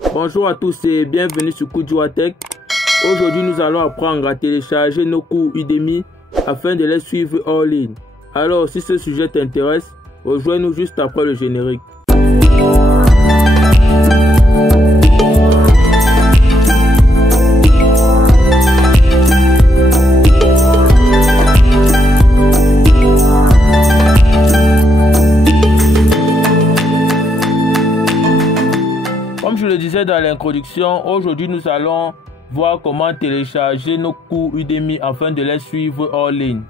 Bonjour à tous et bienvenue sur Kujua Tech. Aujourd'hui, nous allons apprendre à télécharger nos cours Udemy afin de les suivre en ligne. Alors, si ce sujet t'intéresse, rejoins-nous juste après le générique. Comme je le disais dans l'introduction, aujourd'hui nous allons voir comment télécharger nos cours Udemy afin de les suivre en ligne.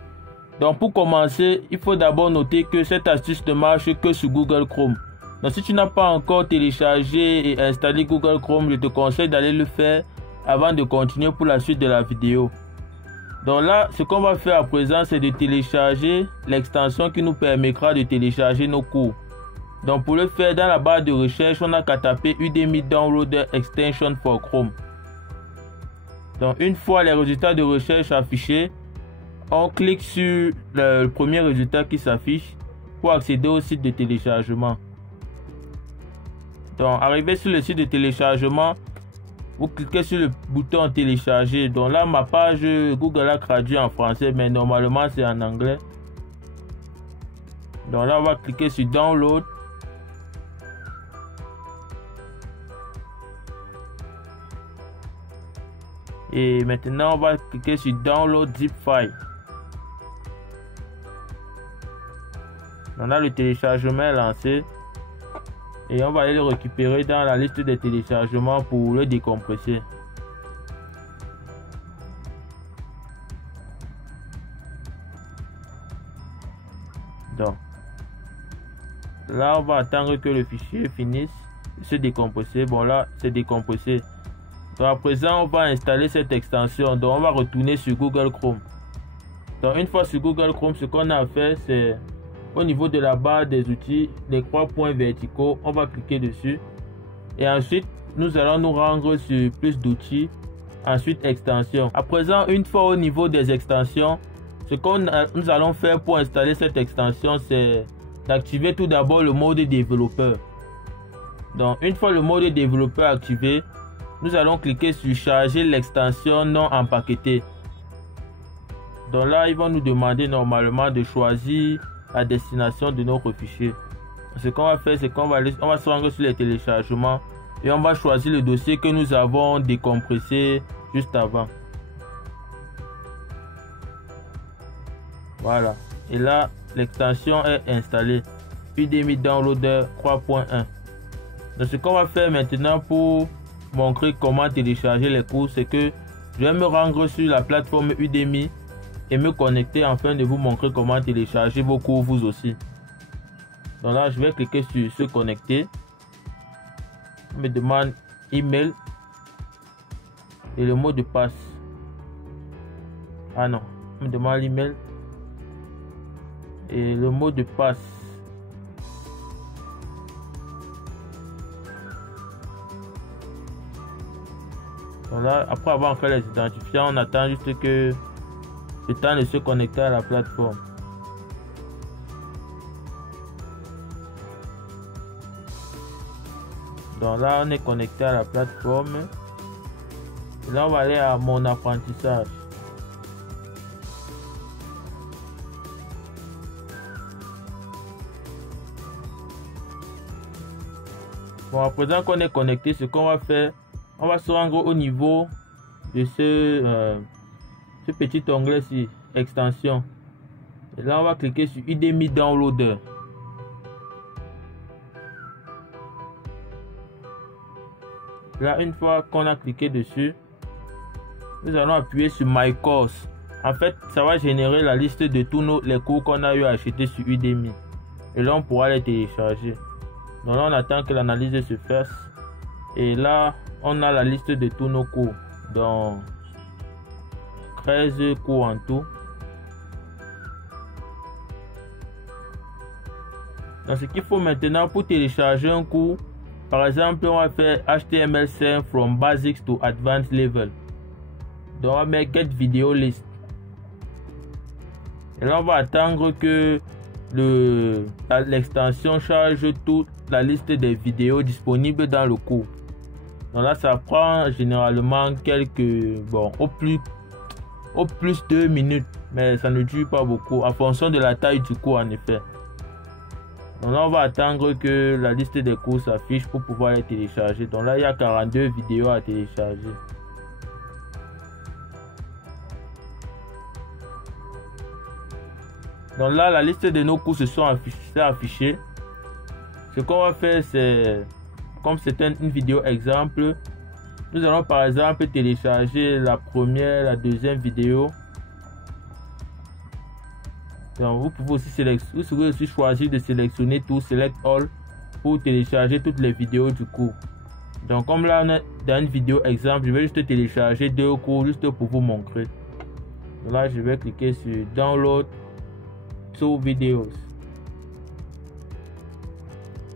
Donc pour commencer, il faut d'abord noter que cette astuce ne marche que sur Google Chrome. Donc si tu n'as pas encore téléchargé et installé Google Chrome, je te conseille d'aller le faire avant de continuer pour la suite de la vidéo. Donc là, ce qu'on va faire à présent, c'est de télécharger l'extension qui nous permettra de télécharger nos cours. Donc pour le faire, dans la barre de recherche, on n'a qu'à taper Udemy Downloader Extension for Chrome. Donc une fois les résultats de recherche affichés, on clique sur le premier résultat qui s'affiche pour accéder au site de téléchargement. Donc arrivé sur le site de téléchargement, vous cliquez sur le bouton télécharger. Donc là, ma page Google a traduit en français, mais normalement c'est en anglais. Donc là, on va cliquer sur Download. Et maintenant, on va cliquer sur Download Zip File. Donc là, le téléchargement est lancé. Et on va aller le récupérer dans la liste des téléchargements pour le décompresser. Donc là, on va attendre que le fichier finisse de se décompresser. Bon, là, c'est décompressé. Donc à présent, on va installer cette extension. Donc on va retourner sur Google Chrome. Donc une fois sur Google Chrome, ce qu'on a à faire, c'est au niveau de la barre des outils, les 3 points verticaux, on va cliquer dessus. Et ensuite, nous allons nous rendre sur plus d'outils. Ensuite, extensions. À présent, une fois au niveau des extensions, ce que nous allons faire pour installer cette extension, c'est d'activer tout d'abord le mode développeur. Donc une fois le mode développeur activé, nous allons cliquer sur charger l'extension non empaquetée. Donc là, ils vont nous demander normalement de choisir la destination de notre fichier. Ce qu'on va faire, c'est qu'on va se rendre sur les téléchargements et on va choisir le dossier que nous avons décompressé juste avant. Voilà. Et là, l'extension est installée. Udemy Downloader 3.1. Donc ce qu'on va faire maintenant pour montrer comment télécharger les cours, c'est que je vais me rendre sur la plateforme Udemy et me connecter afin de vous montrer comment télécharger vos cours vous aussi. Donc là, je vais cliquer sur se connecter. On me demande email et le mot de passe. Ah non, on me demande l'email et le mot de passe. Donc là, après avoir fait les identifiants, on attend juste que le temps de se connecter à la plateforme. Donc là, on est connecté à la plateforme. Et là, on va aller à mon apprentissage. Bon, à présent qu'on est connecté, ce qu'on va faire, on va se rendre au niveau de ce petit onglet-ci, extension. Et là, on va cliquer sur Udemy Downloader. Là, une fois qu'on a cliqué dessus, nous allons appuyer sur My Course. En fait, ça va générer la liste de tous les cours qu'on a eu à acheter sur Udemy. Et là, on pourra les télécharger. Donc là, on attend que l'analyse se fasse. Et là, on a la liste de tous nos cours. Donc 13 cours en tout. Donc ce qu'il faut maintenant pour télécharger un cours, par exemple, on va faire HTML5 from basics to advanced level. Donc on va mettre get video list. Et là on va attendre que l'extension charge toute la liste des vidéos disponibles dans le cours. Donc là, ça prend généralement quelques, bon, au plus 2 minutes, mais ça ne dure pas beaucoup en fonction de la taille du cours en effet. Donc là, on va attendre que la liste des cours s'affiche pour pouvoir les télécharger. Donc là, il y a 42 vidéos à télécharger. Donc là, la liste de nos cours se sont affichés. Ce qu'on va faire, c'est, comme c'est une vidéo exemple, nous allons par exemple télécharger la première, la deuxième vidéo. Donc vous pouvez aussi choisir de sélectionner tout, select all, pour télécharger toutes les vidéos du cours. Donc comme là on est dans une vidéo exemple, je vais juste télécharger 2 cours juste pour vous montrer. Donc là je vais cliquer sur download 2 videos.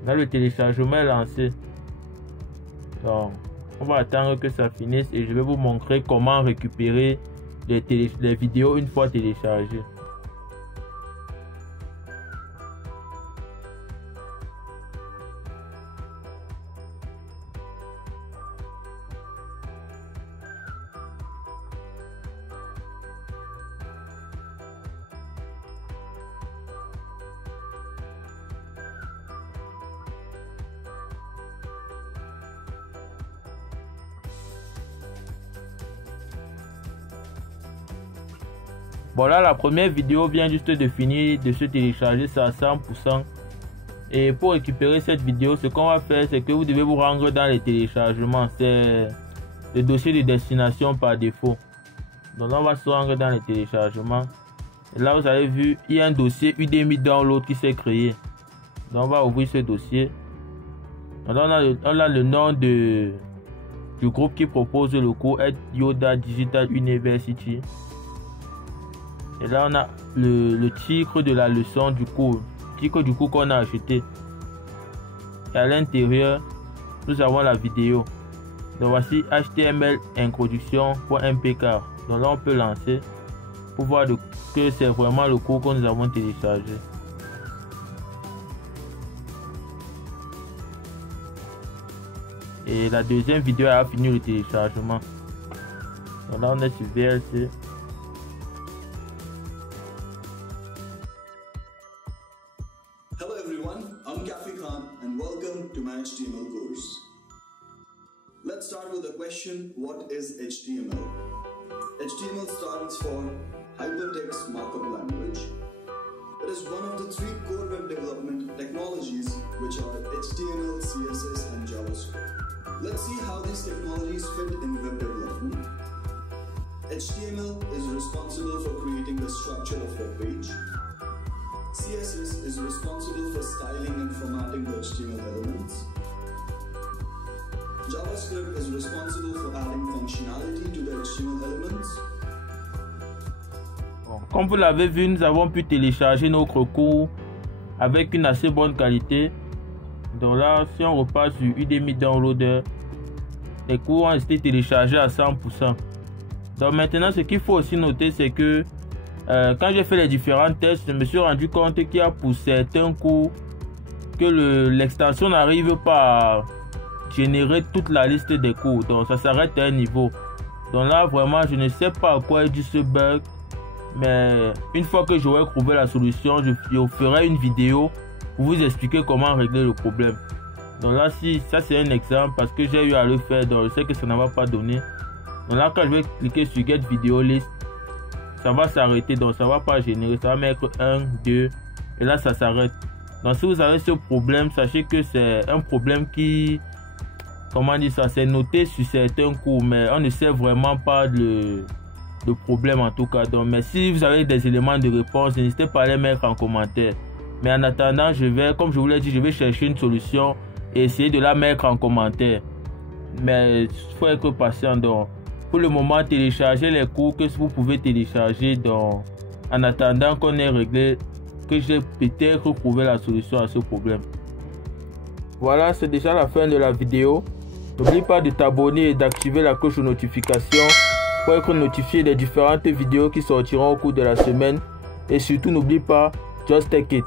Là le téléchargement est lancé. Donc on va attendre que ça finisse et je vais vous montrer comment récupérer les vidéos une fois téléchargées. Bon là la première vidéo vient juste de finir de se télécharger, ça à 100%. Et pour récupérer cette vidéo, ce qu'on va faire, c'est que vous devez vous rendre dans les téléchargements. C'est le dossier de destination par défaut. Donc là on va se rendre dans les téléchargements. Et là vous avez vu, il y a un dossier Udemy Download qui s'est créé. Donc on va ouvrir ce dossier. Donc là on a le nom du groupe qui propose le cours Yoda Digital University. Et là on a le titre de la leçon du cours, qu'on a acheté. Et à l'intérieur nous avons la vidéo. Donc voici HTML introduction.mpk. Donc là on peut lancer pour voir que c'est vraiment le cours que nous avons téléchargé. Et la deuxième vidéo a fini le téléchargement. Donc là on est sur VLC. Let's start with the question, what is HTML? HTML stands for Hypertext Markup Language. It is one of the 3 core web development technologies, which are HTML, CSS and JavaScript. Let's see how these technologies fit in web development. HTML is responsible for creating the structure of a page. CSS is responsible for styling and formatting the HTML elements. JavaScript is responsible for adding functionality to the HTML elements. Comme vous l'avez vu, nous avons pu télécharger notre cours avec une assez bonne qualité. Donc là, si on repasse sur Udemy Downloader, les cours ont été téléchargés à 100%. Donc maintenant, ce qu'il faut aussi noter, c'est que quand j'ai fait les différents tests, je me suis rendu compte qu'il y a pour certains cours que l'extension n'arrive pas à générer toute la liste des cours. Donc ça s'arrête à un niveau. Donc là, vraiment, je ne sais pas à quoi est dû ce bug. Mais une fois que j'aurai trouvé la solution, je ferai une vidéo pour vous expliquer comment régler le problème. Donc là, si ça c'est un exemple parce que j'ai eu à le faire, donc je sais que ça ne va pas donner. Donc là, quand je vais cliquer sur Get Video List, ça va s'arrêter. Donc ça ne va pas générer, ça va mettre 1, 2 et là ça s'arrête. Donc si vous avez ce problème, sachez que c'est un problème qui, comment dire ça, c'est noté sur certains cours, mais on ne sait vraiment pas le problème en tout cas. Donc, mais si vous avez des éléments de réponse, n'hésitez pas à les mettre en commentaire. Mais en attendant, comme je vous l'ai dit, je vais chercher une solution et essayer de la mettre en commentaire. Mais il faut être patient. Donc, pour le moment, téléchargez les cours que vous pouvez télécharger. Donc, en attendant qu'on ait réglé, que j'ai peut-être trouvé la solution à ce problème. Voilà, c'est déjà la fin de la vidéo. N'oublie pas de t'abonner et d'activer la cloche de notification pour être notifié des différentes vidéos qui sortiront au cours de la semaine. Et surtout, n'oublie pas, just take it.